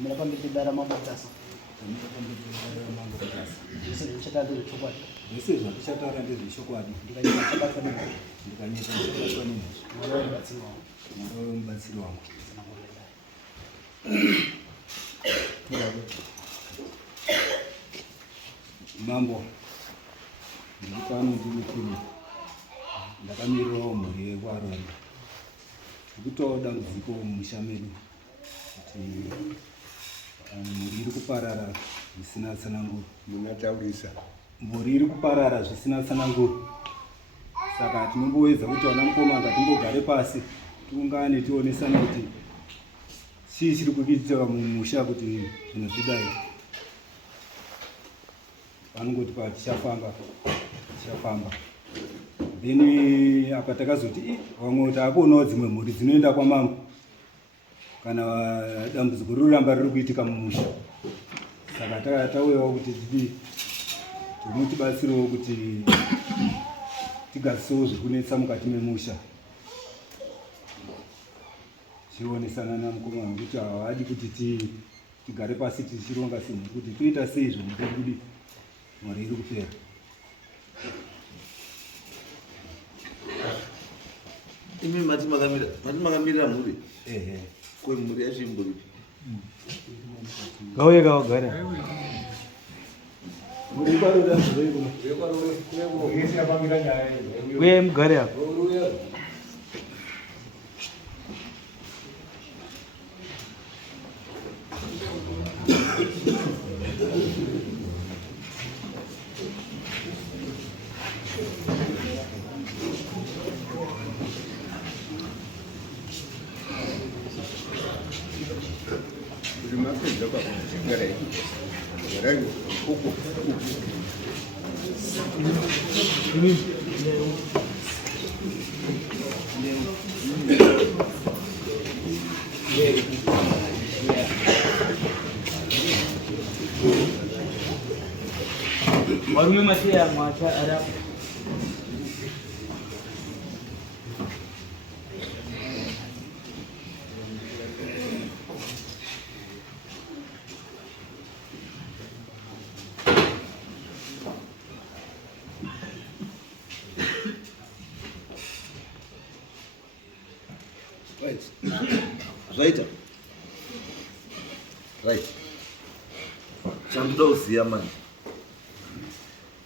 Melakukan dibara mambo sasa. Sisi nchata ndio chokwadi. Sisi nchata ndio chokwadi. Ndikanyika chabaka nini? Ndikanyika chabaka nini? Mwana batsima. Mwana mbatsiri wangu. Mambo. Ndikano ndikuni. Ndakamirawo mhuri yeKwarori. Ndikutoda dambudziko mumusha medu kuti mhuri iri kuparara zvisina tsananguro. Munataurisa Mhuri iri kuparara zvisina tsananguro. Saka tinombowedza kuti vana mukoma ngatimbogare pasi tiungane tionesane kuti chii chiri kuitika mumusha kuti zvinhu zvidai. Vanongoti tichafamba. Then apa takazoti vamwe taakuonawo dzimwe mhuri dzinoenda kwamambo kana dambudziko riramba riri kuitika mumusha. Saka tauyawo kuti timutibatsirewo kuti tigadzisewo zviri kunetsa mukati memusha. Chionesana namukoma nekuti havadi kuti tigare pasi tichironga semhuri kuti toita sei zvinhu kuti mhuri iri kupera. Imi mati makamirira mhuri? Kwe mhuri yacho imbori? Gauye gare. Mhuri kwaroda zviro Uye mugare hapo. ulimapedza kwagara garari uku Varume matiya mwacha ara Zvaita right. Chandoda kuziva manje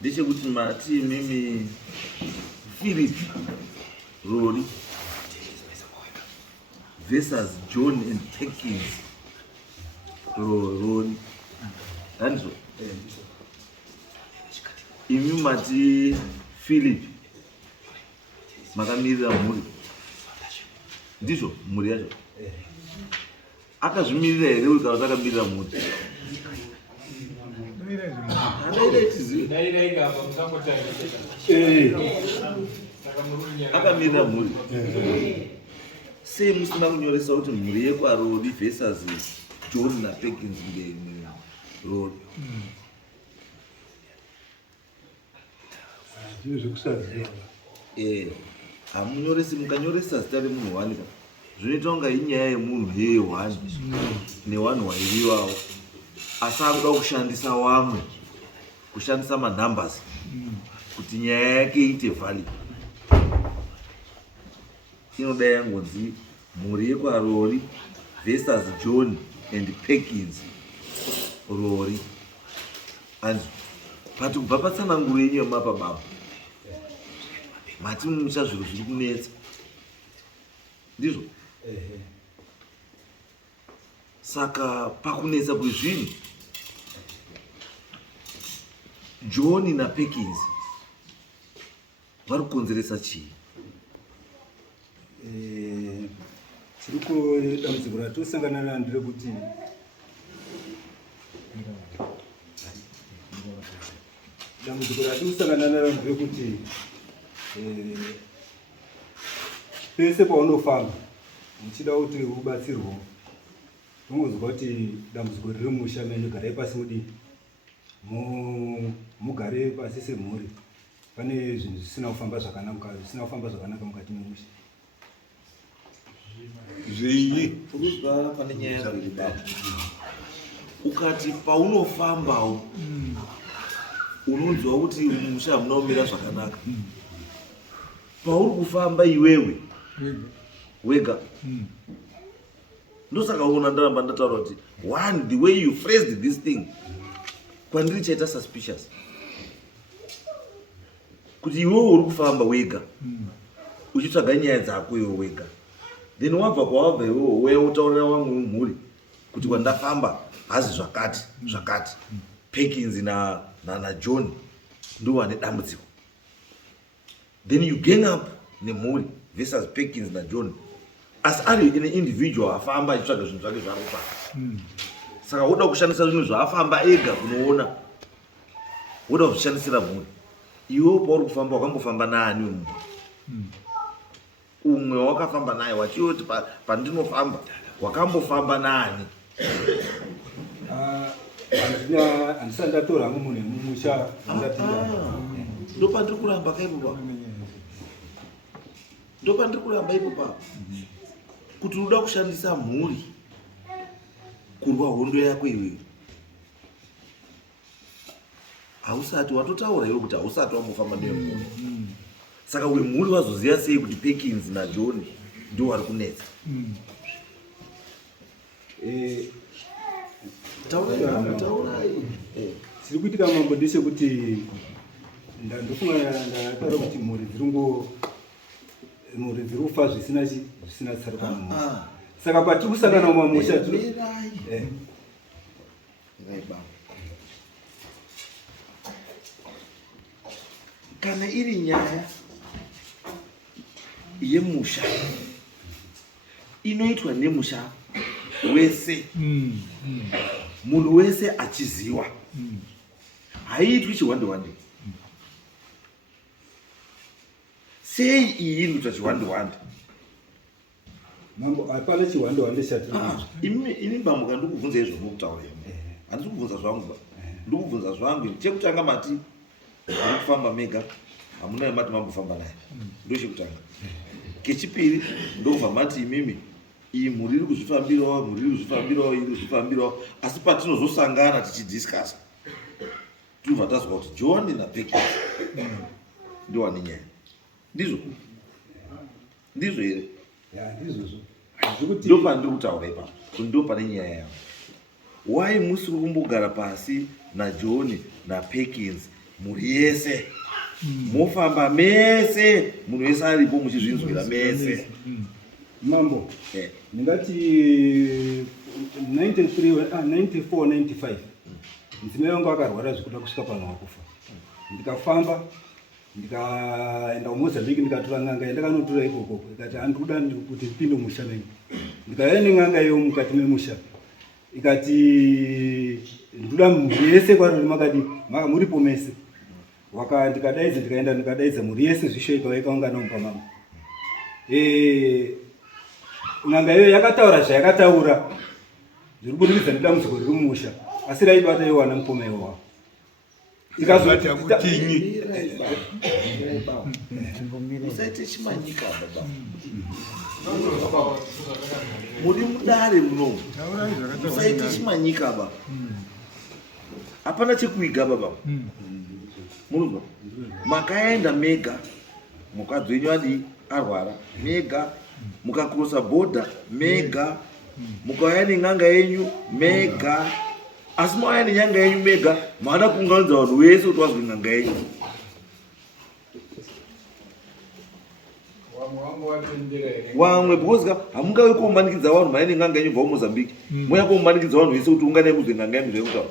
ndechekuti mati mimi Philip Rori versus John and Perkins Rori handizvo. Imi mati Philip makamirira mhuri ndizvo mhuri yacho akazvimirira here uri kana akamirira mhuri? Akamirira mhuri. Sei musina kunyoresa kuti mhuri yeKwarori versus John naPerkins Rori? Hamunyoresi, mukanyoresa zita remunhu wani ka zvinoita kunga inyaya yemunhu yeye wani nevanhu wairivawo asi akuda kushandisa vamwe, kushandisa manumbers kuti nyaya yake iite valid. Inoda yangonzi mhuri yeKwarori versus John and Perkins Rori. And pati kubva patsananguro yenyu yemapa baba mati mumusha zviro zviri kunetsa ndizvo. Saka pakunetsa kwezvinhu John naPerkins vari kukonzeresa chii? Chiriko dambudziko ratosangana naro nderekuti pese paunofamba muchida kuti ubatsirwe unozwa kuti dambudziko riri mumusha menyu, garai pasi mudii mugare pasi semhuri pane zvinhu zvisina kufamba zvakanaka mukati memusha. Zvii? Urikugara pane nyaya yaviri baba. Ukati paunofambawo unonzwa kuti musha hamuna kumira zvakanaka. Pauri kufamba iwewe wega. Ndosaka una ndaramba ndataura kuti one, the way you phrased this thing kwandiri chaita suspicious. Kuti iwewe uri kufamba wega uchitsvaga nyaya dzako iwe wega, then wabva kwawabva iwewe utaurira vamwe mumhuri kuti kwandafamba hazi zvakati Perkins na John ndo vane dambudziko, then you gang up nemhuri versus Perkins na John asi ari ine individual afamba achitsvaga zvinhu zvake zvaropa. Saka woda kushandisa zvinhu zvaafamba ega kunoona, woda kuzvishandisira mhuri. Iwewo pauri kufamba wakambofamba naani umwe? Umwe wakafamba naye wachiyoti pandinofamba wakambofamba naani? Handisati ndatora hangu munhu mumusha ndo pandiri kuramba kaipo pa, ndo pandiri kuramba ipo pa, kuti unoda kushandisa mhuri kurwa hondo yako iwewe. Hausati watotaura iwe kuti hausati wambofamba nemhuri. Saka wemhuri wazoziva sei kuti Perkins na John ndio vari kunetsa? Taurai. Chiri kuitika mambo ndechekuti ndofunga ndataura kuti mhuri dziri kufa zvisina tsarukano. Saka patiri kusangana mumamusha kana iri nyaya yemusha inoitwa nemusha wese, munhu wese achiziva, haiitwi chihwande-hwande. Sei iyi inoitwa chihwande-hwande? mambo hapana chihwande-hwande chatiri. Ini bambo kana ndikubvunza izvo mukutaura imi, handisi kubvunza zvangu ba, ndikubvunza zvangu. Chekutanga mati muri kufamba mega, hamuna mati mambofamba naye, ndo chekutanga. Kechipiri ndokubva mati imimi iyi mhuri iri kuzvifambirawo, asi patinozosangana tichidiscuss tobva tazwa kuti John na Perkins ndo wane nyaya. Ndizvo here? Ndizvozvo. Ndo pandiri kutaura ipapo kuti ndo pane nyaya yavo. Why musiri kumbogara pasi na John na Perkins mhuri yese mofamba mese, munhu wese aripo muchizvinzwira mese? Mambo ndingati 94-95 mudzimai wangu akarwara zvekuda kusvika pano wakufa. Ndikafamba ndikaenda kuMozambique ndikatora n'anga yandakanotora ikoko, ikati handikuda kuti ndipinde musha menyu. Ndikauya nen'anga iyo mukati memusha ikati ndoda mhuri yese kwarori makadi muripo mese. Ndikadaidza ndikaenda ndikadaidza mhuri yese zvisho ikaungana mupamama. N'anga iyo yakataura zvayakataura zviri kubudikidza nedambudziko riri mumusha, asi raibata iwana mukoma iwawa. Ikazoti akutinyi. Musaite chimanyika baba. Muri mudare munomu. Musaite chimanyika baba. Hapana chekuiga baba. Munuzwa? Makaenda mega, mukadzi wenyu arwara mega, mukakrosa border mega, mukauya nen'anga yenyu mega, asi mauya nenyanga yenyu mega maada kuunganidza vanhu vese kuti vazwe n'anga yenyu. Wamwe because hamungavi kumanikidza vanhu mai nen'anga yenyu bva kuMozambique, muya kumanikidza vanhu vese kuti ungane kuzwe n'anga yenyu zvekutaura.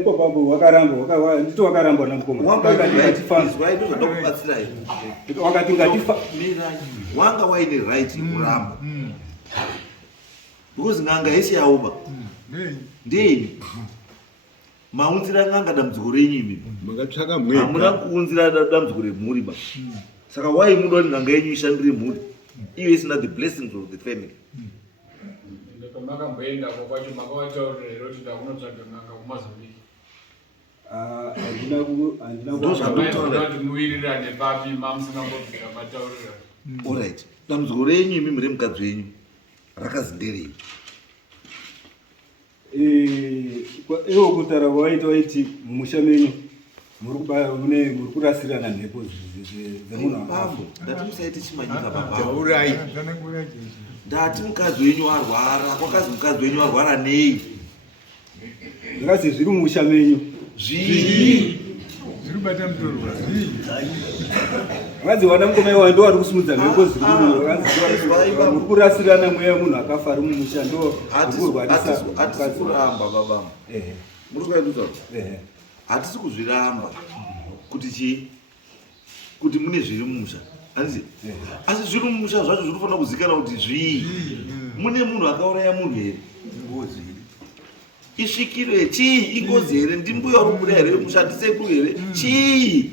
Ipo bambo wakaramba, ndito wakaramba namukoma. Wakati ngatifa. Wanga waine right kuramba. Because n'anga yese yauba. Ndeni. Maunzira n'anga dambudziko renyu imi. Makatsvaka mwega. Hamuna kuunzira dambudziko remhuri ba. Saka why muda kuti n'anga yenyu ishandire mhuri? Iyo isina the blessings of the family. Makamboenda kwacho makavataurira kuti ndakunotsvaga n'anga kuMozambique. Handina Alright. Dambudziko renyu imimi remukadzi wenyu rakazi nderei? iwo kutaura kwawaita waiti mumusha menyu muri kurasirana mhepo dzemunhu Bambo, ndati musaite chimanyika baba. Taurai. Ndati mukadzi wenyu arwara, kwakazi mukadzi wenyu arwara nei? ndakazi zviri mumusha menyu Zvii? Zviribata mutorwa. vakazi vana mukomai wando vari kusumudza mhepo muri kurasirana mweya munhu akafa ari mumusha ndo Hatisi kuramba baba. Muri kuyadusa? Hatisi kuzviramba kuti chii? Kuti mune zviri mumusha. Handisi? Asi zviri mumusha zvacho zvinofanira kuzikanwa kuti zvii? Mune munhu akauraya munhu here? Ngozi. Isvikiro chii? Ingozi here? Ndimbuya uri kubuda here? Mushandisekuru here? Chii?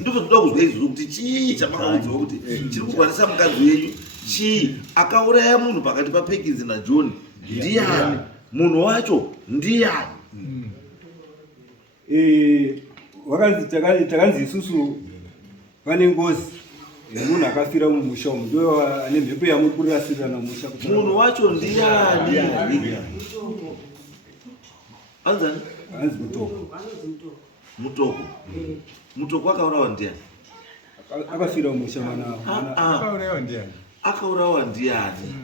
Ndizvo zvoda kuzwa izvozvo kuti chii chamakaudzwa kuti chiri kurwarisa mukadzi wenyu? Chii? Akauraya munhu pakati paPerkins naJohn. Ndiani? Munhu wacho ndiani? takanzi isusu pane ngozi munhu akafira mumusha umu ndo ane mhepo yamuri kurasirana mumusha. Munhu wacho ndiani? Anzani? Anzi Mutoko. Mutoko. Mutoko akaurawa ndiani? Akafira mumusha mana. Akaurawa ndiani?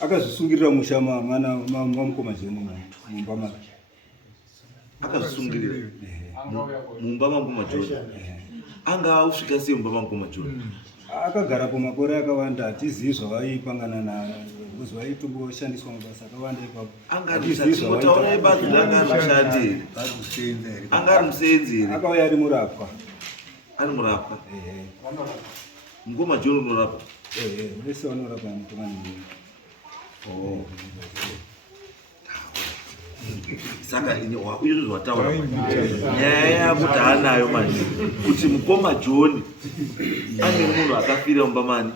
Akazvisungirira musha mana mamukoma zvemu mumba make. Akazvisungirira mumba mamukoma John. Anga usvika sei mumba mamukoma John? Akagara makore akawanda hatizivi zvavaipangana nakuzi vaitongoshandiswa mabasa akawanda ipapo. Angatisatimutaura ibadzi angari musenzi here? Akauya ari murapwa. Ari murapwa? Mukoma John unorapwa? Vese vanorapwa mukoma John. Saka izvo zvataura nyaya yakuti anayo mani kuti mukoma John ane munhu akafira mumba mani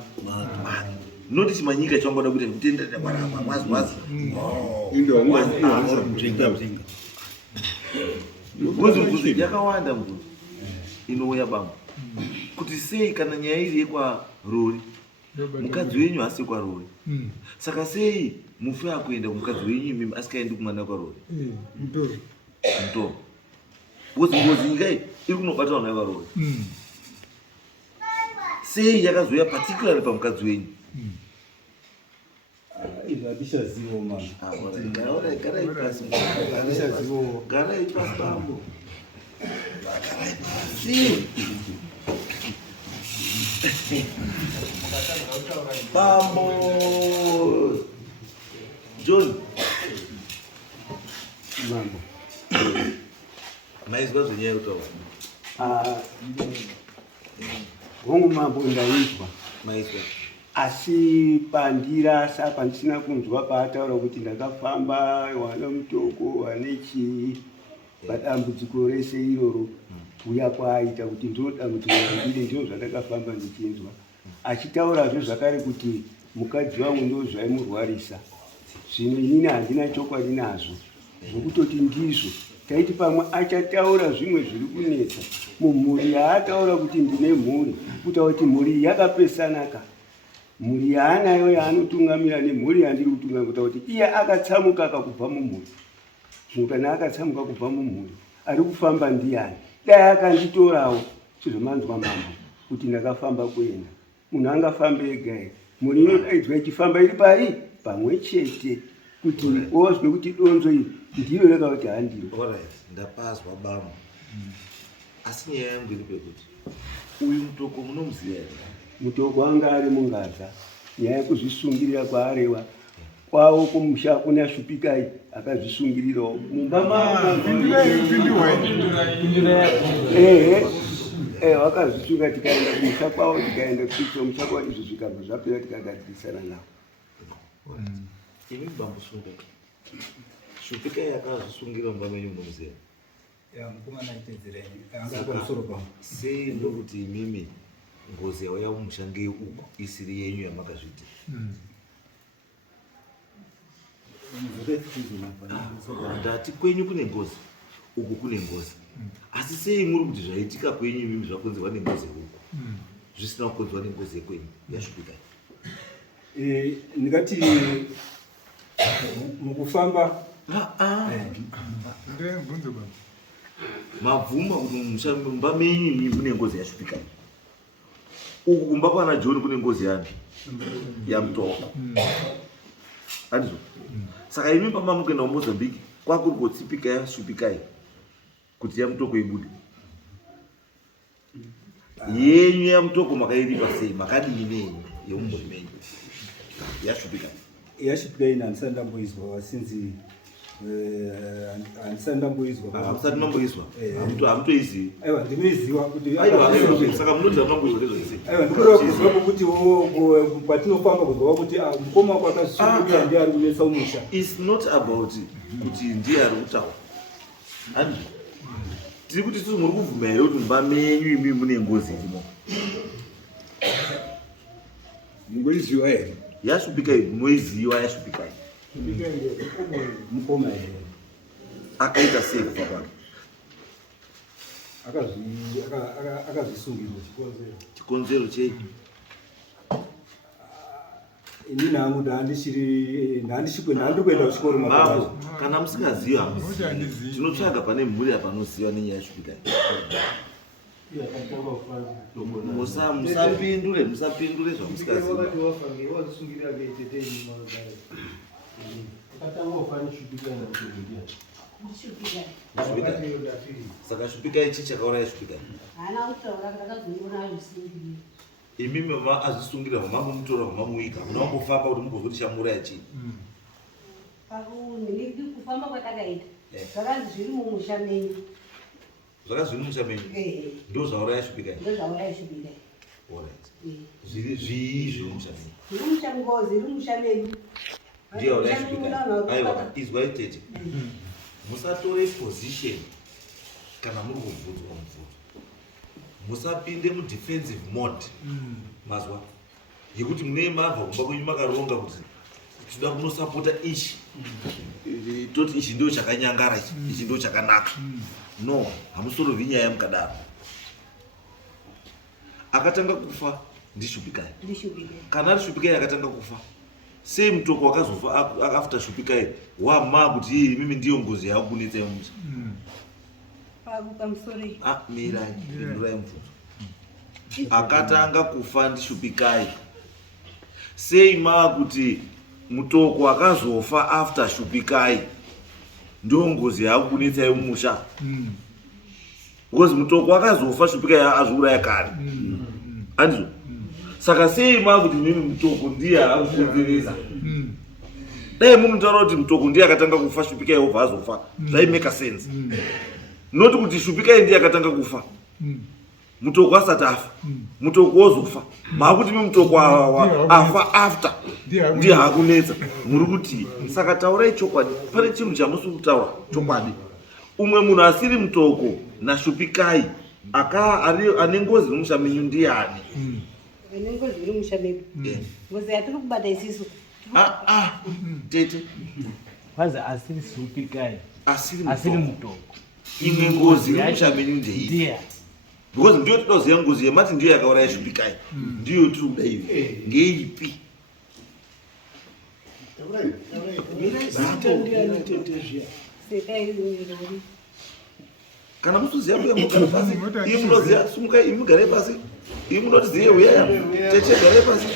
noti chimanyika changoda kuita kutenda kwarapa mwazi mbuzi yakawanda mbuzi inouya bamba kuti sei kana nyaya iri yekwarori mukadzi wenyu asi kwarori. Saka sei mufe akuenda kumukadzi wenyu imimi asikaendi kumwana kwarori? Mutoro. Ngozi nyika iyi iri kunobata vana varori. Sei yakazoya particularly pamukadzi wenyu? Izvo hatichazivo mani. Garai pasi. Garai pasi bambo. Garai pasi. Bambo John Mambo maizwa zvenyaya yekutaura? Hongu mambo ndaizwa maizwa, asi pandira pandisina kunzwa paataura kuti ndakafamba wana Mutoko wane chii padambudziko rese iroro kuya kwaaita kuti ndodambudziko randiri ndizvo zvandakafamba ndichinzwa. Achitaurazve zvakare kuti mukadzi wangu ndo zvaimurwarisa. Zvino inini handina chokwadi nazvo zvokutoti ndizvo taiti pamwe achataura zvimwe zviri kunetsa mumhuri yaataura kuti ndine mhuri kutaura kuti mhuri yakapesanaka. Mhuri yaanayo yaanotungamira nemhuri yandiri kutungamira kutaura kuti iye akatsamuka akakubva mumhuri. Zvino kana akatsamuka kubva mumhuri ari kufamba ndiani? Dai akanditorawo chizvomanzwa mambo kuti ndakafamba kuenda. Munhu angafamba ega here? Mhuri inodaidzwa ichifamba iri pari pamwe chete kuti ozwe kuti donzo iri ndiro rakauti handiro. ndapazwa bambo. Asi nyaya yangu iri pekuti uyu Mutoko munomuziva here? Mutoko anga ari mungaza. Nyaya yekuzvisungirira kwaareva kwawo kumusha kuna Shupikai akazvisungirirawo mumba wakazvisunga. Tikaenda kumusha kwawo tikaenda kuita musha kwawo izvo zvikabva zvapera tikagadzirisana nawo. Imi bambo sunga Shupikai akazvisungira mumba menyu munomuziva? Sei ndokuti imimi ngozi yauya mumusha ngeuku isiri yenyu yamakazviti? Ndati kwenyu kune ngozi uku kune ngozi. Asi sei muri kuti zvaitika kwenyu imimi zvakonzerwa nengozi yeuku zvisina kukonzerwa nengozi yekwenyu yaShupika? Ndingati mukufamba ndebvunzo baba. mabvuma kuti mumba menyu imimi mune ngozi yaShupika. Uku kumba kwana John kune ngozi yani yamutoko. Andizvo. Saka imi pamba mukuenda kuMozambique kwakuri kotsipika yaShupika kuti yamutoko ibude. Yenyu yamutoko makairipa sei? Makadini nenyu yeumbozi menyu yaShupika? yaShupika ina handisandamboizwa sinzi handisandamboizwa. Hamusati mamboizwa? Hamutoizivi? Aiwa, ndinoiziva kuti saka munoti mamboizwa nezvese? aiwa, ndikuda kuziva kuti patinofamba kuziva kuti mukoma wako akazvisungirira ndiye ari kunetsa umusha. It's not about kuti ndiye ari kutaura. Andizvo. Tiri kuti tiri muri kubvuma here kuti mumba menyu imi mune ngozi irimo? mungoiziva here yaShupika munoiziva yaShupika? Mukoma here akaita sei kufa kwake? akazvisungirira chikonzero chei? inini hangu ndandiri kuenda kuchikoro Babo, kana musikazivi hamusi, Kuti handizivi. tinotsvaga pane mhuri apanoziva nenyaya yaShupika. Musapindure zvamusikaziva. Saka Shupika ichi chakauraya Shupika. Imimi mama azvisungira mamamutora mamamuika. Munongofamba kuti mugozoti chamuraya chii? Kufamba kwatakaita zvakanzi zviri mumusha menyu. Zvakazviri mumusha menyu? Ndo zvauraya Shupika? Ndo zvauraya Shupika. Alright. Zvii zviri mumusha menyu? Zviri musha ngozi, zviri musha menyu. Ndiye auraya Shupika. Aiwa, izwai tete. Musatore position kana muri kubvunzwa mubvunzo. Musapinde mudefensive mode. Mazwa. Yekuti mune mabva kumba kwenyu makaronga kuti tinoda kunosapota ichi. Toti ichi ndio chakanyangara ichi. Ichi ndio chakanaka. No, hamusoro vinyaya mukadaro. Akatanga kufa ndiShupika. Kana ari Shupika akatanga kufa. Sei mutoko wakazofa after Shupika wama kuti mimi ndiyo ngozi yakunetsa yomusa? Pamusori. Mirai, pindurai mubvunzo. Akatanga kufa ndiShupika. Sei kuti mutoko akazofa after Shupika ndiyo ngozi yakunetsa yomusha? Because mutoko akazofa Shupika azviuraya kare. Andizvo? Saka sei kuti mimi mutoko ndiye akukonzeresa? Dai munotaura kuti mutoko ndiye akatanga kufa Shupika yobva azofa, zvaimeka sense. Noti kuti Shupika ndiye akatanga kufa, mutoko asati afa, mutoko wozofa. Makuti mutoko afa after ndiye akunetsa. Muri kuti saka taurai chokwadi. Pane chinhu chamusi kutaura chokwadi. Umwe munhu asiri mutoko naShupika ane ngozi nomusha menyu ndiani? Ngozi iri musha menyu. Ngozi yatiri kubata isisu. Tete. Kwanza asiri Shupika. Asiri mutoko. Imwe ngozi iri musha menyu ndei. Ndiye. Because ndiyo tinoziva ngozi yemati ndiyo yakauraya Shupika. Ndiyo tiri kuda ivi. Ngeipi? Kana musuziva kuya mugare pasi, iyi munoziva sumuka iyi mugare pasi, iyi munotizive uyaya, cheche gare pasi.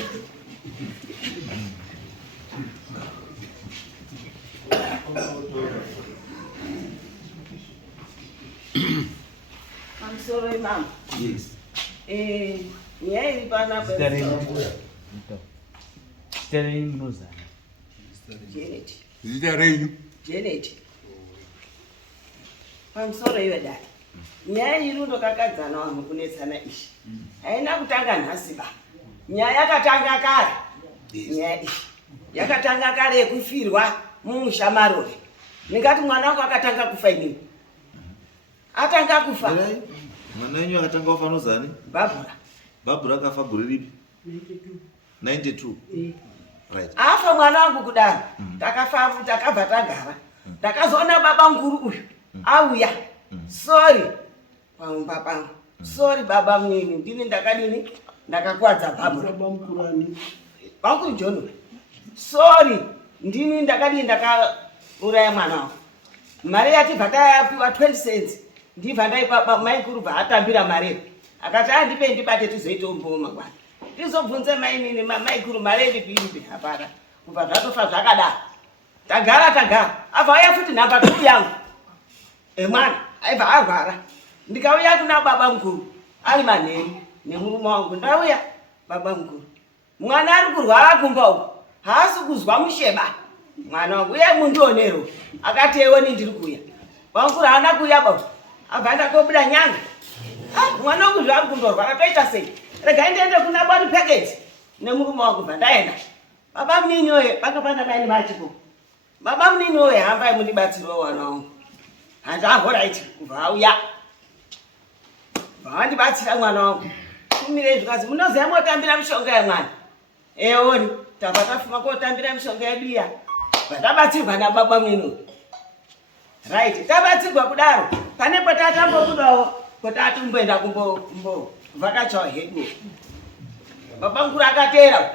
Pamusoro imam. Yes. Nyaya iri panapa. Zita renyu munozana? Janet. zita renyu? Janet. Pamusoro iwe dai. Nyaya iri ndokakadzana vanhu kunetsana ishi. Haina kutanga nhasi ba. Nyaya yakatanga kare. Nyaya ishi yakatanga kare yekufirwa mumusha Marore. Ndingati mwana wako akatanga kufa inini. Atanga kufa. Mwana wenyu akatanga kufa nozani? Barbara. Barbara akafa gore ripi? 92. Right. Afa mwana wangu kudaro. Takabva tagara. Takazoona baba nguru uyu auya Sorry pamumba pangu. Sorry baba mnini, ndini ndakadini ndakakuwadza baba. Baba mkurani. Uncle John. Sorry, ndini ndakadini ndakauraya mwana wangu. Mari yati bhatayapiwa 20 cents. Ndibva ndaipa mai kuru bvaatambira mari. Akati andipe ndibate tizoita umboma bwana. Tizobvunze mai nini mai kuru mari iripi hapana. Kubva zvatofa zvakadaro. Tagara. Abva aya futi nhamba 2 yangu. Mwana aibva arwara. Ndikauya kuna baba mkuru ari manheru nemurume wangu. Ndauya baba mkuru. Mwana ari kurwara kumba uko. Haasi kuzwa musheba. Mwana wangu uye mundionero. Akati ewe ndiri kuya. Bamukuru haana kuya baba. Abva ndakobuda nyanga. Mwana wangu zvari kundorwara toita sei? Rega ndiende kuna body package nemurume wangu bva ndaenda. Baba munini oye pakapanda mai machiko. Baba munini oye hambai mundibatsirewo wana wangu. Handahoright kubva auya. Vandibatsira mwana wangu. Kumire zvikazi munoziva motambira mishonga yemwana. Eoni tabva tafuma kotambira mishonga yedu iya. Vatabatsirwa nababa munini. Right, tabatsirwa kudaro. Pane patatambobudawo potatumboenda vakachawa hedu. Baba mkuru akatera.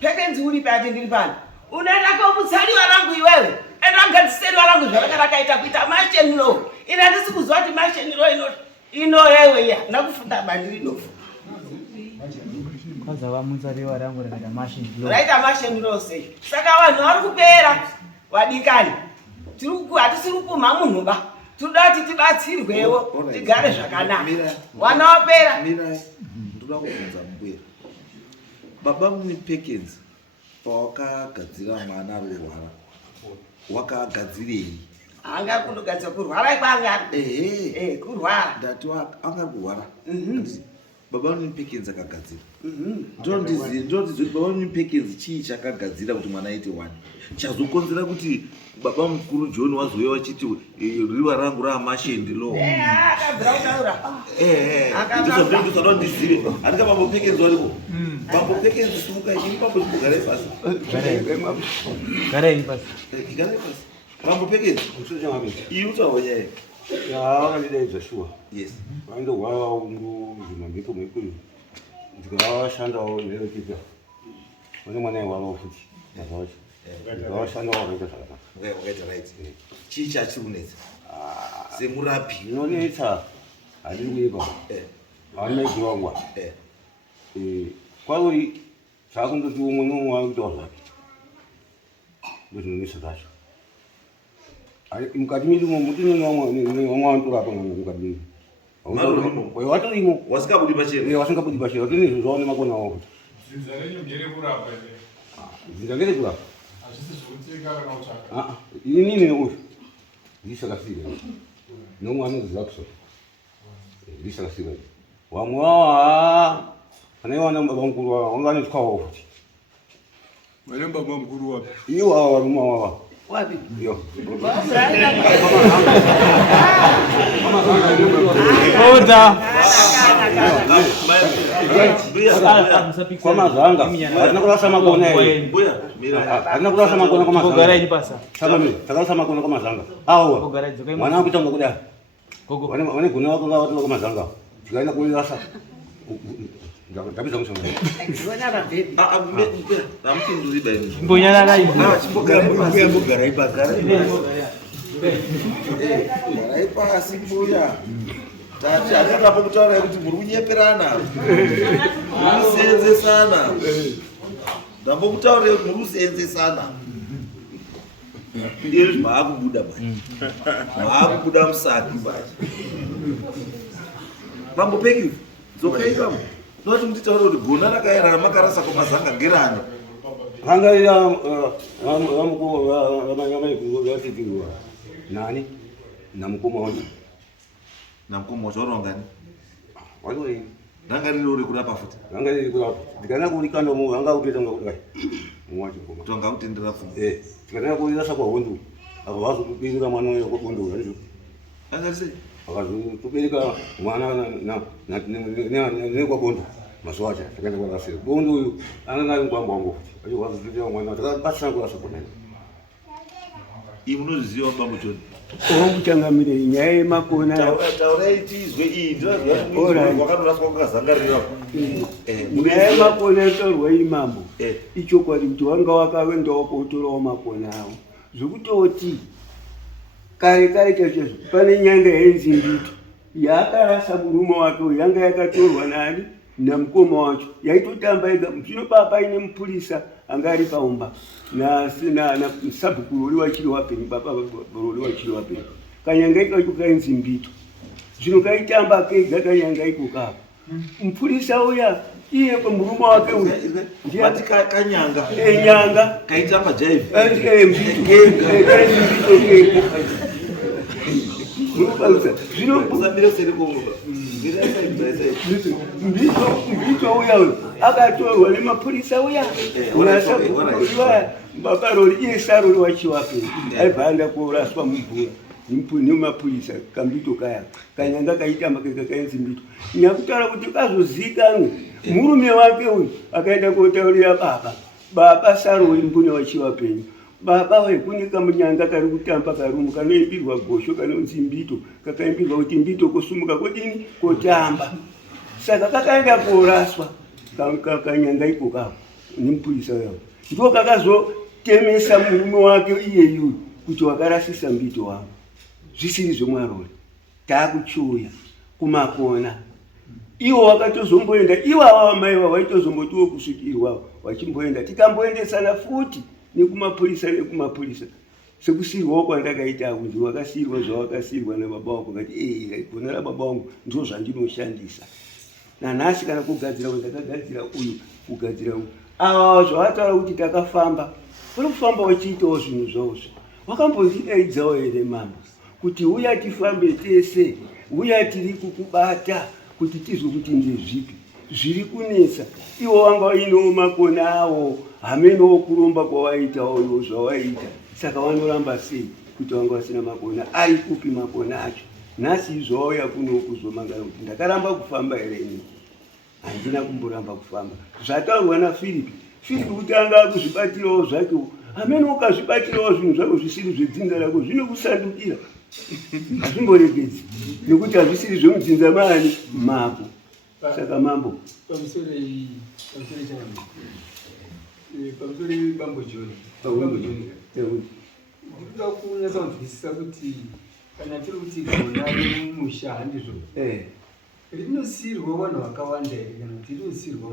Pekenzi uripi ati ndiri pano. Unaenda komutsariwa rangu iwewe. Enda ngadziseriwa rangu zvarakakaita kuita machine law. Ina ndisi kuzwa kuti machine law inoyewe ya nakufunda bandiri nofu. Kwanza vamutsariwa rangu rakaita machine law. Raita machine law sei. Saka vanhu vari kupera wadikani. Hatisiri kumha munhu ba. Tinoda kuti tibatsirwewo tigare zvakanaka. Wana wapera. Mirai. Ndoda kubvunza mbuya. Baba Mupekens pawakagadzira mwana arorwara. Wakagadzirei? Anga kundogadzira kurwara kwanga. Kurwara. Ndati anga kurwara. Baba Mupekens akagadzira. Ndoti Baba Mupekens chii chakagadzira kuti mwana aite wani. Chazokonzera kuti baba mukuru John wazouya wachiti riwa rangu ramashend law. Akabvira kutaura. Ndizvo ndizive. Andika Baba Mupekens wariko. Baba Mupekens simuka ini papo kugara pasi. Garai pasi. Garai pasi. Baba Mupekens Kusuja ngapi? iye utaonya. Ya, ndidaiza shuwa. Yes. Ndo wao ungu zimambipo mwikulu. Ndikawashandawo lero kipya. Mwana wao futi. Nazoacha. Ndikawashanda wakaita zvakanaka. Wakaita right. Chii chachikunetsa? Semurapi. Inonetsa handiri kuipa. Hamaigi wangwa. Kwauri zvakundoti umwe nomwe wakutaura zvake. Ndozvinonetsa zvacho. Mukati medu muti nomwe wanotorapa mukati medu. Watorimo. Wasingabudi pachena. Wasingabudi pachena. Watone zvaone makona awo. Dzinza renyu ngerekurapa ere? Dzinza ngerekurapa. Hazvisi zvokutenga kana kutsvaka. Inini neuyu ndisakasiira nomwe anoziva kusoro ndisakasiira vamwe wawa pane vana baba mukuru wanga anotwawo futi Vane baba mukuru wapi? iwo ava varume wawa Wapi? iyo Oda. kwamazanga hatina kurasa makona Mbuya, mira. hatina kurasa makona Garai kwamazanga pasa. takarasa makona kwamazanga awa Garai dzokai. mwana wakutanga kudai Gogo. vane gona vakanga vatora kwamazanga tikaenda kurasa ndapedza mushonga Ndiona rabhebi. Mbuya, amupinduri baini. Mbonyana nayo. Chimbogara ipasi. Garai pasi mbuya. Tati akatapo kutaura kuti muri kunyeperana. Muri kuseenzesana. Ndambo kutaura muri kuseenzesana. Ndiye zvaakubuda bani. Zvaakubuda musaki bani. Mambo Peki, dzokai kamo. Noti mutitaura kuti gona rakaerana makarasa kwamazanga ngerani. hanga ya vamukuvatitirwa nani namukoma wacho Namukoma zvorongani. watori Ranga riri uri kurapa futi. hanga riri kurapa tikana kurikanda mu hanga kutotanga kudai mwacho koma Tonga kutendera futi. tikana kurirasa kwa hondu avo vazokupirira mwana uyo kwabondo ndizvo Anga sei? vakazotobereka mwana nekwabondo mazuva acha takaenda kwarasira bondo uyu anga ari ngwamba wangu futi acho vazototea mwana takabatsana kurasa kudai Iyi munozviziva Bambo John. Okuchangamire nyaya yemakona taurai tizwe iyi ndinowakanyoraswa kukazangarira nyaya yemakona yatorwa imambo ichokwadi kuti wanga wakaendawo kotorawo makona avo zvokutoti kare chaizvo pane nyanga yainzi Mbito yaakarasa murume wake yanga yakatorwa nani namukoma wacho yaitotamba ega. Zvino baba ine mupurisa anga ari paumba nasabhuku rori wachiri wapenyu, baba rori wachiri wapenyu. Kanyanga iko kainzi Mbito. Zvino kaitamba kega kanyanga iko kapo. Mupurisa uya iye murume wake ndiyati kanyanga nyanga kaitamba jaive Mbito Mbito uya akatorwa nemapurisa uya baba rori iye sarori wachiwapenyu aibva aenda koraswa mumvura nemapurisa. Kambito kaya kanyanga kaitamba kega kainzi Mbito nyakutaura kuti kazozikanwe murume wake uyu akaenda kotaurira baba sarori mbune wachiwapenyu. Baba we kune kamunyanga kari kutamba karumu kanoimbirwa gosho kanonzi Mbito kakaimbirwa kuti Mbito kosumuka kodini kotamba. Saka kakaenda koraswa kanyanga iko kapo nemupurisa yavo ndo kakazotemesa murume wake iyeyu kuti wakarasisa Mbito wangu. Zvisiri zvomwarori taakuchuya kumakona iwo wakatozomboenda iwo ava vamaiva vaitozombotiwo kusvikirwa vachimboenda tikamboendesana futi nekumapurisa sekusirwawo kwandakaita kunzi wakasirwa zvawakasirwa nababa wako kati gona rababa wangu ndo zvandinoshandisa nanhasi kana kugadzira ndakagadzira uyu kugadzira uyu ava zvavataura kuti takafamba uri kufamba wachiitawo zvinhu zvawozvo. Wakambozvidaidzawo here mama kuti uya tifambe tese uya tiri kukubata kuti tizwe kuti ndezvipi zviri kunesa iwo wanga uinewo makona awo hamenowo kuromba kwawaitawo zvawaita. Saka vanoramba sei kuti wanga vasina makona ari kupi makona acho. Nhasi izvauya kuno kuzomangana kuti ndakaramba kufamba here ini handina kumboramba kufamba. Zvataurwa naFilipi kuti anga akuzvibatirawo zvake hamene ukazvibatirawo zvinhu zvako zvisiri zvedzinza rako zvinokusandukira hazvimboregedzi nekuti hazvisiri zvemudzinza mani mako. Saka mambo pamusori bambo John ndikuda kunyatsa kunzwisisa kuti kana tiri kuti gona remusha handizvo rinosiyirwa vanhu vakawanda here kana kuti rinosiyirwa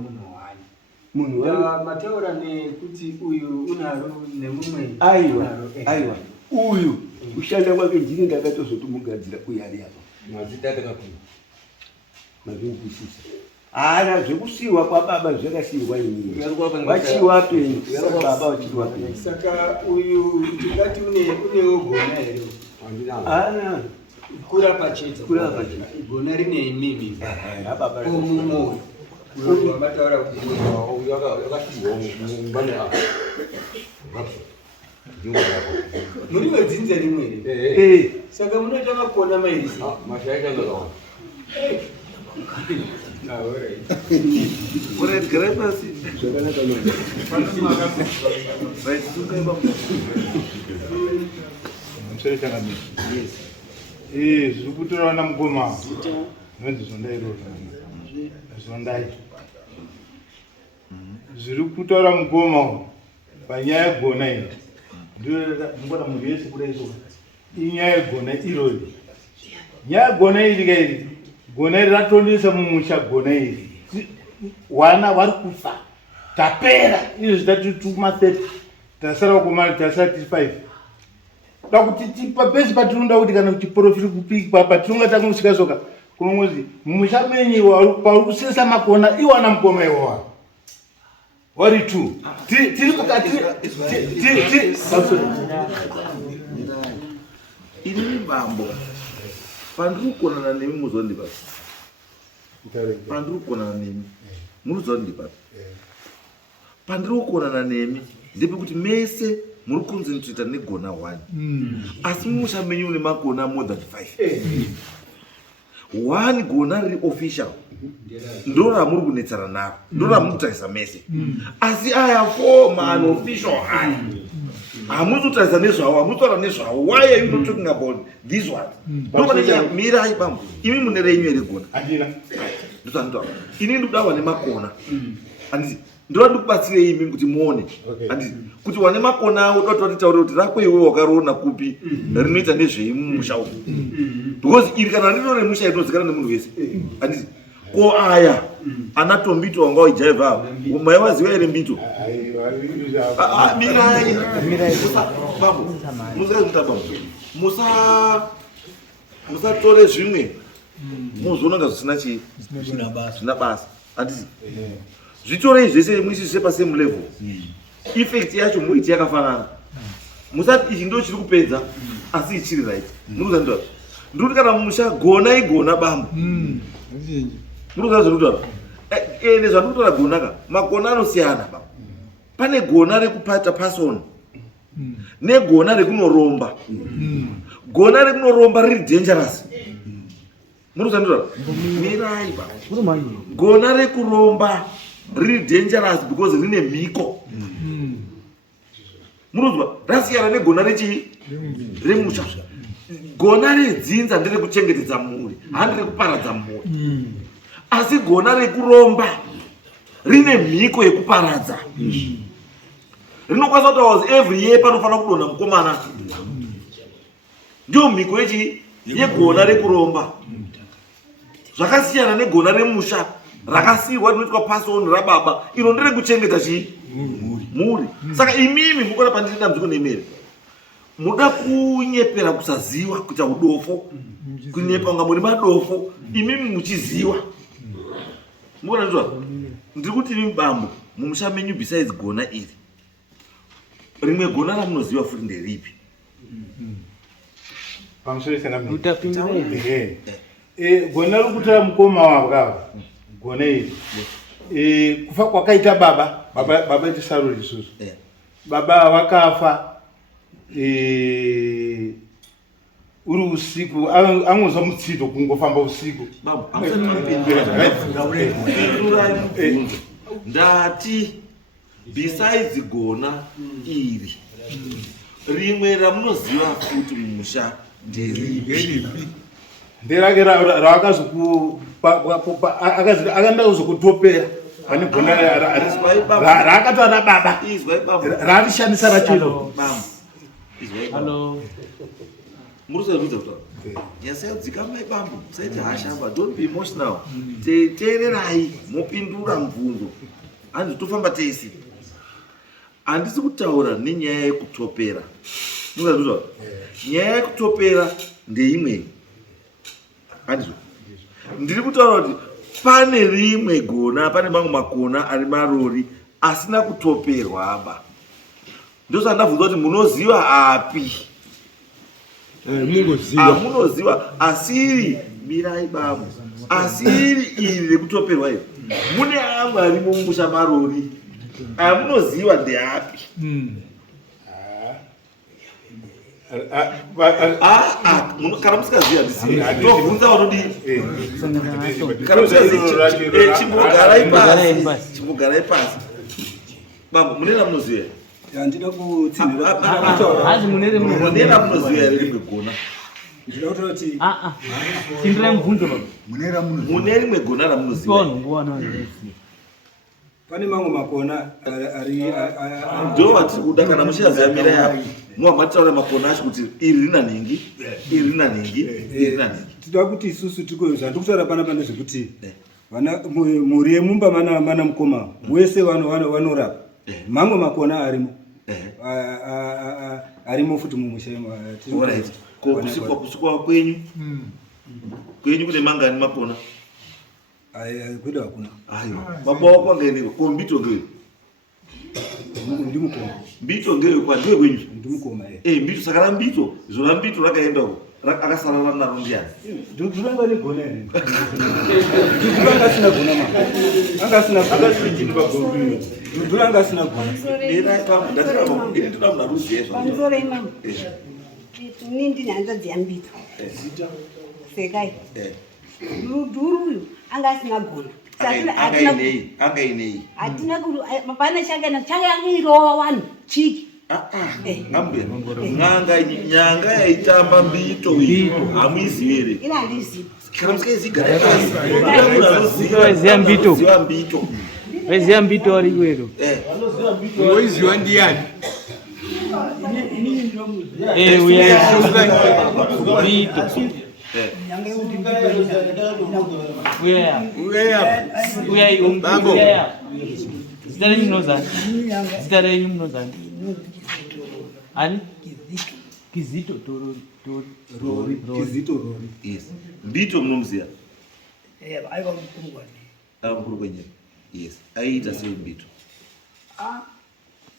munhu wani mataura nekuti uyu unaro nemumwe aiwa uyu kushanda kwake ndini ndakatozotomugadzira uyu ari apa mazvinzwisisa haana zvekusiyirwa kwababa zvakasiyirwa inini wachiwapenyu baba wachiwapenyu. Saka uyu tingati unewo gona here haana kurapa chete gona rine imimi omumwoyo mataura kuti muri wedzinza rimwe here saka munoita makona mairisi Gerai pasi zvakanaka zviri kutorawo namukoma nonzi zvondai zviri kutaura mukoma panyaya yegona iyi ndingona munhu wese kudaiso inyaya yegona irori nyaya yegona iri kairi gona iri ratondesa mumusha gona iri wana vari kufa tapera izvo zvitati tukuma30 tasara kumari tasara 5 da kuti pabesi patinoda kuti kana chiprofiti kupikwa patinonga takunosvika soka kunomwezi mumusha menyi pauri kusesa makona iwana mukoma iwawa wari 2 tiri kukati ini bambo pandiri kuonana nemi muzondipa pandiri kuonana nemi munozondipa pandiri kuonana nemi ndepekuti mese muri kunzi nitoita negona 1 asi mumusha menyu une makona more than 5 1 gona riri official ndo ramuri kunetsana naro ndo ramuri kutarisa mese asi aya 4 man official haya hamuzotarisa nezvavo, hamuzotaura nezvavo. Why are you not talking about this one? Mirai bambo, imi mune renyu here gona. Handina. Ndosanotaura. Ini ndoda wane makona. Handiti. Ndoda ndikubatsirei imi kuti muone. Handiti. Kuti wane makona awo ndoda kutaura kuti rako iwe wakariona kupi rinoita nezveimusha umu. Because iri kana rino remusha inozikanwa nemunhu wese. Handiti. Ko aya anato mbito wanga ijaiva maiwaziwa here mbito mirai bambo musaita bambo musatore zvimwe muzoona nga zvisina chi zvina basa handiti zvitorei zvese muisise pasame level effect yacho muiti yakafanana musati ichi ndo chiri kupedza asi ichiri right murikuzandiwa ndikuti kana musha gona igona bambo murikuzandiwa nezvandikutora gonaka magona anosiyana baba. Pane gona rekupata person negona rekunoromba. Gona rekunoromba riri dangerous. Murikuzandiwa mirai baba. Gona rekuromba riri dangerous because rine mhiko. Murikuzwa rasiyana negona remusha. Gona redzinza nderekuchengetedza mhuri, handi rekuparadza mhuri. Asi gona rekuromba rine mhiko yekuparadza. Rinokwanisa kuti every year panofanira kudonha mukomana. Ndio mhiko yegona rekuromba. Zvakasiyana negona remusha rakasiyirwa rinoitwa pasoni rababa. Iro nderekuchengeta mhuri. Saka imimi mukona pandiri dambudziko nemere. Muda kunyepera kusaziwa kuita udofo. Kunyepa nga muri madofo. Imimi muchiziwa. Mukona ndizwa ndiri kuti imi bambo mumusha menyu besides gona iri rimwe gona ramunoziva futi nderipi? Pamusoro gona rokutara mukoma wavo gona iri kufa kwakaita baba itisaruri isusu baba vakafa uri usiku angonzwa mutsido kungofamba usiku. Ndati besides gona iri rimwe ramunoziva futi mumusha nderipi? Nderake akaenda kuzokutopera pane gona raakatwana baba raarishandisa rachiro. Murikuzarudza kuti nyasadzika mai bambo musaiti hashamba, don't be emotional. Teererai mopindura mubvunzo. Handi tofamba teisi. Handisi kutaura nenyaya yekutopera. Murikuzarudza nyaya yekutopera ndeimwe. Handizvo. Ndiri kutaura kuti pane rimwe gona, pane mamwe makona ari marori asina kutoperwa aba. Ndosandabvunza kuti munoziva api? Munoziva asiri mirai bambo, asiri iri rekutoperwa iri. Mune amwe arimo mumusha marori amunoziva ndeapi? Kana musikaziva ndisiva tobvunza vanodii. Kana musikaziva chimbogarai pasi. Bambo munena munoziva? Handina kutsinira. Hazi munere munera munoziva here rimwe gona? Ndinoda kutoti tindira mubvunzo baba. Mune rimwe gona ramunoziva? pane mamwe makona ari ndo vatiri kuda kana muchiyaziva mira yapo muva matitaura makona acho kuti iri rina nhingi, iri rina nhingi, iri rina nhingi. Tinoda kuti isusu ndikutaura panapa nezvekuti mhuri yemumba mana mukoma wese vanorapa mamwe makona arimo arimo futi mumusha. Kusikwa kwenyu kune mangani makona? Kwedu hakuna. Baba wako ngeni kombito ngeni? Ndi mukoma. Mbito ngeni kwa ndiwe kwenyu? Ndi mukoma mbito sakara mbito zona mbito rakaenda uko akasalala naro ndiani? Nduranga ni gona ine. Nduranga sina gona mama. Anga sina chini bagombi. Nduranga sina gona. Ira kama ndataka bakundini ndoda mna ruzi yeso. Nzore mama. Nindi nyanza dziambito. Sekai. Ruduru angasina gona. Anga inei. Atina kuru mapana changa na changa yangirowa wanu chiki. ngambuya nyanga yaitamba mbito iyi hamuizivi here ina handizivi kana musikaiziigara Weziya mbito. mbito Weziya mbito ari kwero. Unoiziva ndiani? Uya. Mbito. Uya. Bambo. Zita lenyu mnozani. Zita lenyu mnozani. Ani? Kizito Rori. Kizito Rori. yes mbito munomuziya aiva mukuru mukuru kwenyika yes aiita sei mbito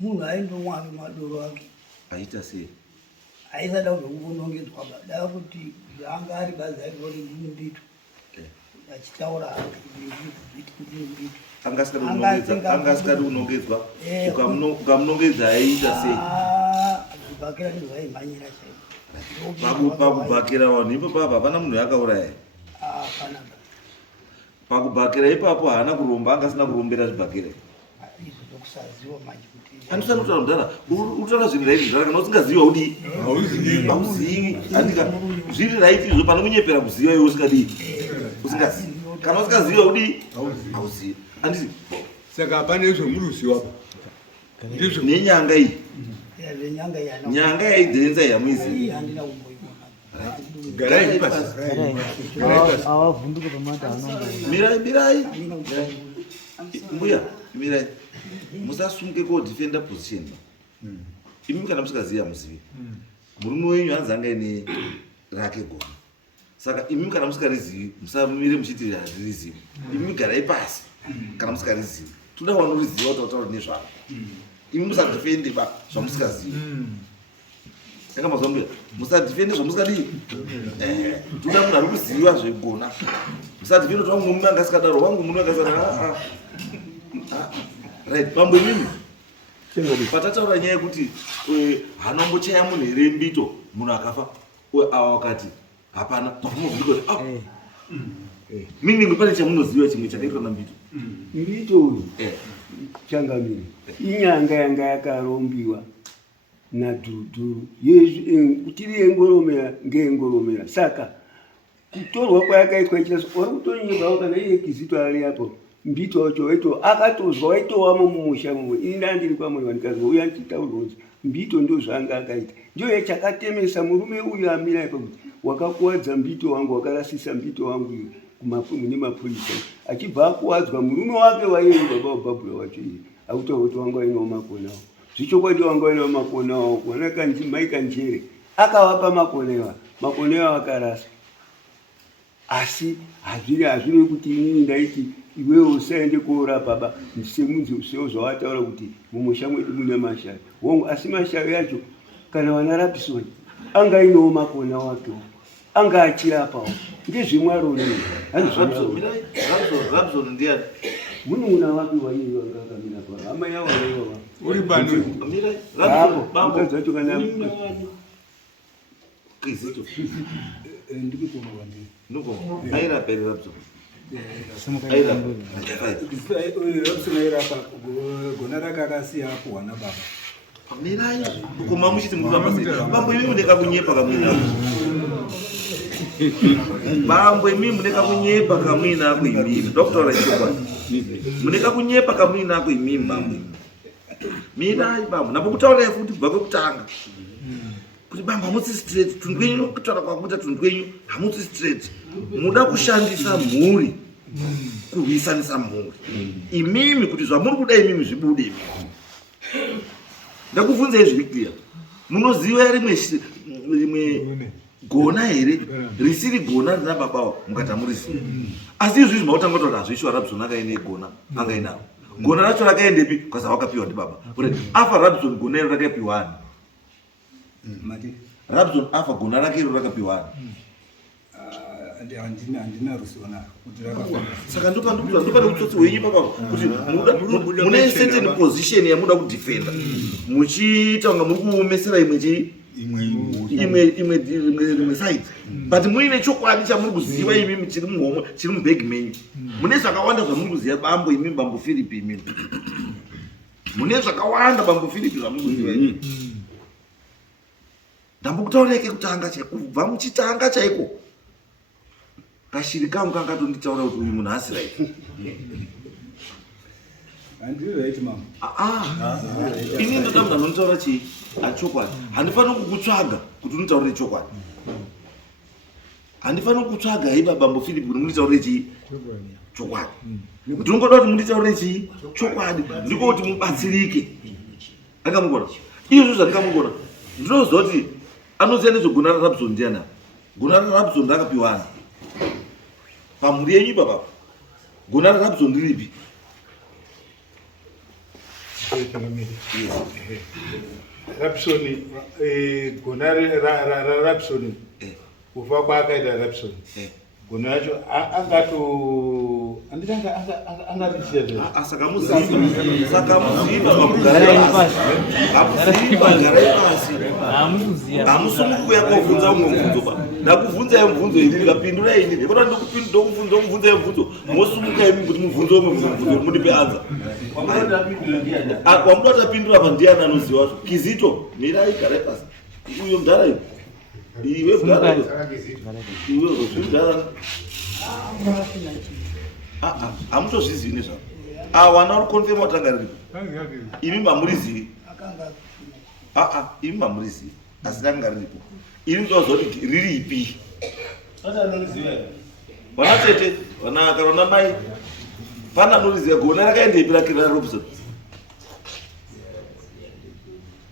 munhu aindomwake madoro ake aiita sei aisada kuzokuvonongedzwa dava kuti anga ari bazi aivori mbito achitaura hake kuti mbito angasikadi kunongedzwa ukamunongedza aiita sei zvibhakira ndizvaimhanyira pakubhakira vanhu ipapo hapana munhu yakauraya pana pakubhakira ipapo haana kuromba angasina kurombera zvibhakira izvo zvokusaziva manje kuti handisana kutaura mudhara utaura zviri raiti mudhara kana usingaziva udii hauzivi andika zviri raiti izvo pane kunyepera kuziva iwe usingadii usingazivi kana usingaziva udii hauzivi handisi Saka hapana zvomuruziva ndizvo nenyanga iyi zvenyanga yana nyanga yaidzenza yamuizi handina kumboiona garai pasi. Avavhunduka pamata anongo. mirai mbuya mirai musasumuke kodefenda position imi kana musikaziva muzivi murume wenyu hanzi anga ine rake gona saka imi kana musikarizivi musamire muchiitirira handirizivi imi garai pasi kana musikarizivi toda wanoriziva kuti wataura nezvaro imi musadefende ba zvamusikazivi yakamazwa mbuya musadefende zvamusikadii toda munhu ari kuziva zvegona musadefende kuti wangu murume angasikadaro wangu murume angasikadaro right pamwe mimi patataura nyaya yekuti hanombochaya munhu here mbito munhu akafa ava wakati hapana pamuvuika kuti mimi pane chamunoziva chimwe chakaitwa nambito Mbito uyu changamire inyanga yanga yakarombiwa nadhurudhuru tiri yengoromera ngeyengoromera saka kutorwa kwayakaitwa ichinaso uri kutonyebvawo kana iye Kizito ari apo mbito wacho waito akatozwa waitowamo mumusha mumwe ini ndandiri kwamwe vandikazwa uya ndichitaurwa kuti mbito ndo zvanga akaita ndiyo chakatemesa murume uyu amira ipa kuti wakakuwadza mbito wangu wakarasisa mbito wangu iwe mune mapurisa achibva akuwadzwa murume wake waiye baba wabhabhura wacho iye akutaura kuti wanga wainawo makonawo zvichokwadi wanga wainawo makonawo kuona maika njere akavapa makonewa akarasa asi hazviri kuti inini ndaiti iwewe usaende koorapa ba semunzi sewo zvawataura kuti mumusha mwedu mune mashavi wongu asi mashavi yacho kana vanarapisoni anga ainewo makona wakewo anga achirapawo ngezvemwaro nini Rabson ndiani munun'una wake waiye wanga akamira paro hama yavo vaiva uri pano mukadzi wacho kana Kizito ndikukoma kwandiri nuko airaperi Rabson Robson airapa gona rake akasiya kuwana baba mirai koma muchiti murapase bambo imi muneka kunyepa kamwina bambo imi muneka kunyepa kamwina ako imimi doktora chikwa muneka kunyepa kamwina ako imimi bambo mirai bambo napokutaura futi kubva kwekutanga kuti bambo hamutsi straight tundwenyu kutaura kwakuita tundwenyu hamutsi straight muda kushandisa mhuri kurwisanisa mhuri imimi kuti zvamuri kuda imimi zvibude imimi ndakubvunzai zviri clear munoziva rimwe gona here risiri gona rina babawo mukati muriziva asi izvi zvimautanga kuti hazvishuwa Rabson akaine gona anga inaro gona racho rakaendepi kwaza wakapiwa ndi baba afa Rabson gona iro rakapiwa ani Rabson afa gona rake iro rakapiwa ani handina ruzivo naro kuti rakafamba saka ndopane utsotsi hwenyu papa kuti mune certain position yamuda kudefenda muchiita kunga muri kuomesera imwe side but muine chokwadi chamuri kuziva imimi chiri muhomwe chiri mubhegi menyu mune zvakawanda zvamuri kuziva bambo imimi bambo Philip imimi mune zvakawanda bambo Philip zvamunoziva. Ndambokutaureke kutanga chaiko, kubva muchitanga chaiko kashiri kangu kangatonditaura kuti uyu munhu asiraiti. Andiraiti mama. Ini ndoda munhu anonditaura chokwadi. Handifaniri kukutsvaga kuti unitaurire chokwadi. Handifaniri kukutsvaga haiba bambo Philip kuti munditaurire chokwadi. Ndingoda kuti munditaurire chokwadi ndiko kuti mubatsirike. Akamugona. Izvo zvandingamugona. Ndinoziva kuti anoziva nezvegona raRapson ndiana. Gona raRapson rakapiwa ani? Pamhuri yenyu baba. Gona raRapson riripi? Rapson, gona raRapson kufa kwaakaita Rapson. Gona yacho angaritishezve saka muziva vamugara pasi hamusumuki kuya kobvunza umwe mubvunzo pa ndakubvunzai mubvunzo ini ndikapindura ini ndikoda ndokubvunzai mubvunzo mosumuka imi kuti mubvunze umwe mubvunzo mundipe anza wamuda tapindura pa ndiani anoziva zvo Kizito mirai garai pasi uyo mudhara iwe mudhara iwe mudhara hamutozvizivi nezvavo wana uri konfema watanga riripo imi mamurizivi imi mamurizivi asi ranga riripo ini ndoziva kuti riripi wana tete wana karona mai pana anoriziva gona rakaendeipi rakira raRapson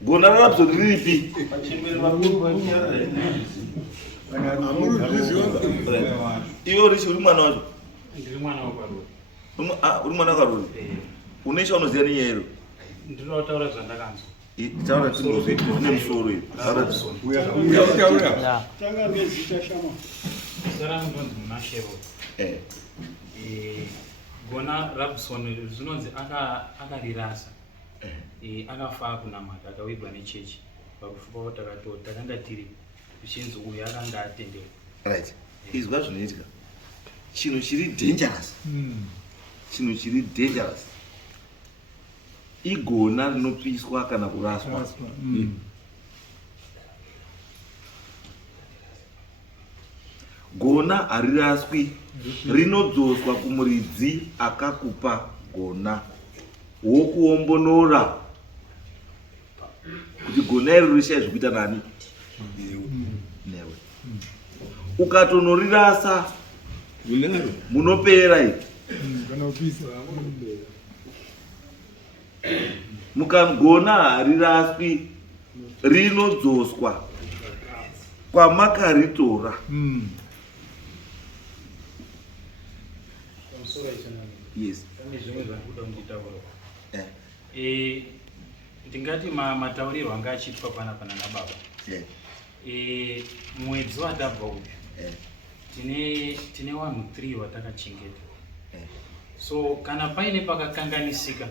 gona raRapson riripi iwe urishi uri mwana wacho Ndiri mwana wakarori. Uri mwana wakarori. Unesha unoziva nenyero. Ndinotaura zvandakanzwa. Taura tinozvi nemusoro iyi. Tanga nezita shama. Sara ndonzi Mashero. Gona Rapson zvinonzi akarirasa. Akafa kunamata akawirwa nechechi. Pakufa kwawo takanga tiri zvichinzi uyu akanga atendera. Right. Izwa zvinoitika. Chinhu chiri dangerous. Chinhu chiri dangerous. Igona rinopiswa kana kuraswa. Gona hariraswi, rinodzoswa kumuridzi akakupa gona wokuombonora kuti gona iri rishaya zvekuita nani newe. Ukatonorirasa munopera iyi mukagona hariraswi, rinodzoswa kwamakaritora. Yes. Ndingati mataurirwo anga achiitwa panapa nababa. Mwedzi watabva uyu tine vanhu 3 vatakachengeta. So kana paine pakakanganisika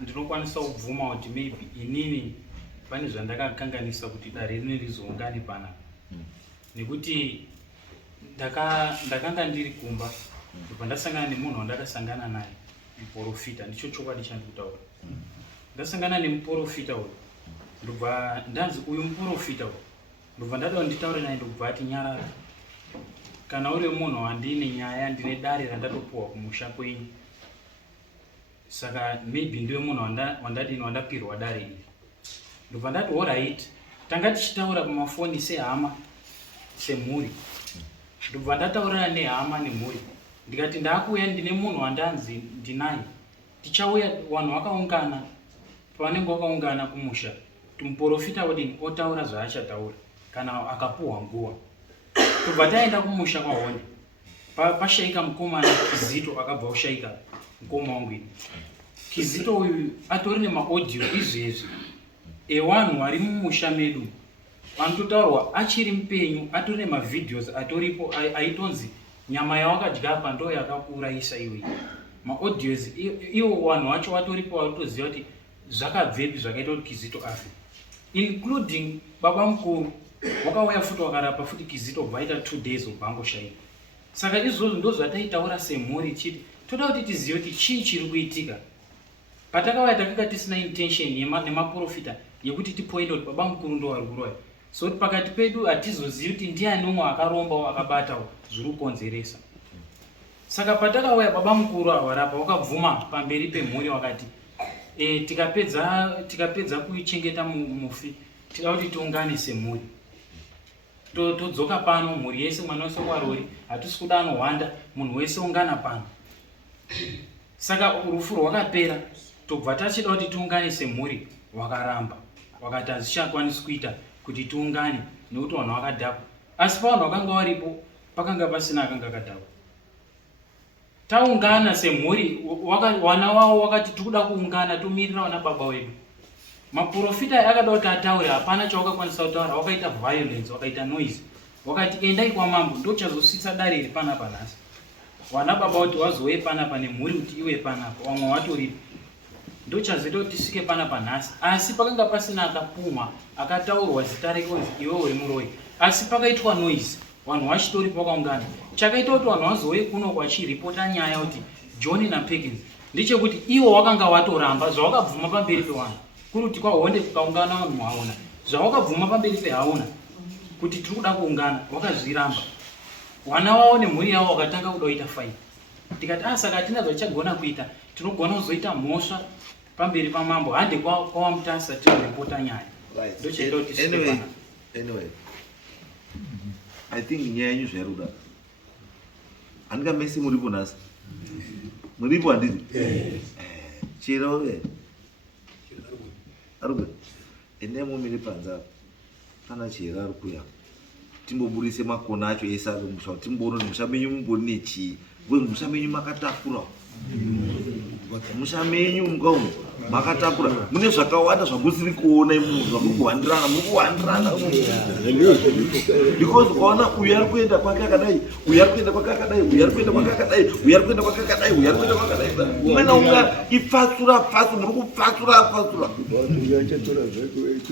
ndinokwanisa kubvuma kuti maybe inini pane zvandakakanganisa kuti dare rine rizoungane panapa. Nekuti ndakanga ndiri kumba ndobva ndasangana nemunhu wandakasangana naye muprofita. Ndicho chokwadi chandikutaura. Ndasangana nemuprofita uyu ndobva ndanzi uyu muprofita uyu ndobva ndada nditaure naye ndobva ati nyarara. Kana uri munhu wandine nyaya ndine dare randatopuwa kumusha kwenyu, saka maybe ndiwe munhu wandapirwa dare iri. Ndobva ndati alright, tanga tichitaura pamafoni sehama semhuri. Ndobva ndataurana nehama nemhuri ndikati ndakuuya ndine munhu wandanzi ndinaye, tichauya vanhu vakaungana. Pavanenge vakaungana kumusha muprofita odini otaura zvaachataura kana akapuhwa nguva. Tobva taenda kumusha kwahonde pashaika mukomana Kizito akabva kushaika mukoma wangu ini. Kizito uyu atori nemaaudio izvezvi evanhu vari mumusha medu vanototaurwa achiri mupenyu, atori nemavidheos atoripo aitonzi nyama yawakadya apa ndo yakakuurayisa iwe. Maaudios iwo vanhu vacho vatoripo vatoziva kuti zvakabvepi zvakaita kuti Kizito afe, including baba mukuru wakauya futi wakarapa futi Kizito vaita 2 days obva angoshaika. Saka izvozvo ndo zvataitaura semhuri chiti toda kuti tizive kuti chii chiri kuitika. patakauya takanga tisina intention nemaprofita yekuti tipoinde kuti baba mukuru ndo ari kuroya. So kuti pakati pedu hatizozivi kuti ndiani umwe akarombawo akabatawo zviri kukonzeresa. Saka patakauya baba mukuru awarapa wakabvuma pamberi pemhuri wakati tikapedza kuichengeta mufi tikauti tiungane semhuri. Todzoka pano mhuri yese mwana wese warori hatisi kuda anohwanda munhu wese ungana pano. Saka rufu rwakapera tobva tachida kuti tiungane semhuri wakaramba wakati hazvichakwanisi kuita kuti tiungane nekuti vanhu vakadhakwa. Asi pavanhu vakanga varipo pakanga pasina akanga akadhakwa. Taungana semhuri wana wavo wakati tikuda kuungana tomirira wana baba wedu. Maprofita akada kuti ataure hapana chawakakwanisa kutaura, wakaita violence, wakaita noise. Wakati endai kwamambo ndochazosvitsa dare iri panapa nhasi. Wana baba kuti wazouye panapa nemhuri kuti iwe panapa vamwe watoripo. Ndochazoita kuti tisvike panapa nhasi. Asi pakanga pasina akapumha akataurwa zita rake kunzi iwe uri muroyi. Asi pakaitwa noise vanhu vachitoripo vakaungana. Chakaita kuti vanhu vazouye kuno vachiripota nyaya kuti John naPerkins ndechekuti iwo wakanga watoramba zvawakabvuma pamberi pevanhu. Kuri kuti kwahonde kukaungana vanhu vaona zvawakabvuma pamberi pehaona kuti tiri kuda kuungana wakazviramba. Wana wavo nemhuri yavo wakatanga kuda kuita fight. Tikati saka hatina zvatichagona kuita, tinogona kuzoita mhosva pamberi pamambo hande kwawamutasa tinoripota nyaya. Ndochaita kuti Anyway, I think nyaya yenyu zvayaruda. Handingamesi muripo nhasi. Muripo handiti? Chero arikwe. Ene mumire panza. Kana chero arikuya. Timboburise makona acho ese ari mumusha. Timboona kuti musha menyu mumbori nechii. Ngekuti musha menyu makatakura. Musha menyu mukaumu makatakura. Mune zvakawanda zvamusiri kuona imunhu zvamurikuhandirana because ukaona uyu ari kuenda kwake akadai, uyu ari kuenda kwake akadai, uyu ari kuenda kwake akadai, uyu ari kuenda kwake akadai, uyu ari kuenda kwake akadai. Umwe naumwe ifatsura muri kufatsura.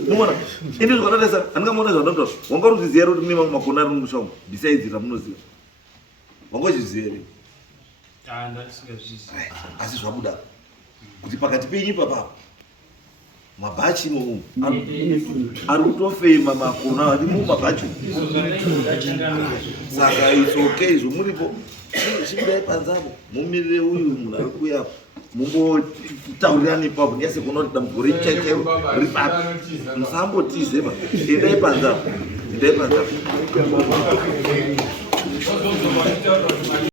Muona ende zvakanadasa handingamuona zvanotaura. Wanga uchiziva kuti mune mamwe makona ari mumusha umu besides ramunoziva. Wanga uchiziva here? Asi zvabuda kuti pakati penyu papapo mabhachi imomo ari kutofema makona ari mumabhachi. Saka it's okay zvomuripo chibudai panzapo mumirire uyu munhu ari kuya mumbotaurirani ipapo nyase kuona kuti dambudziko rechachairo ripapi. Musambotizeba endai panzapo.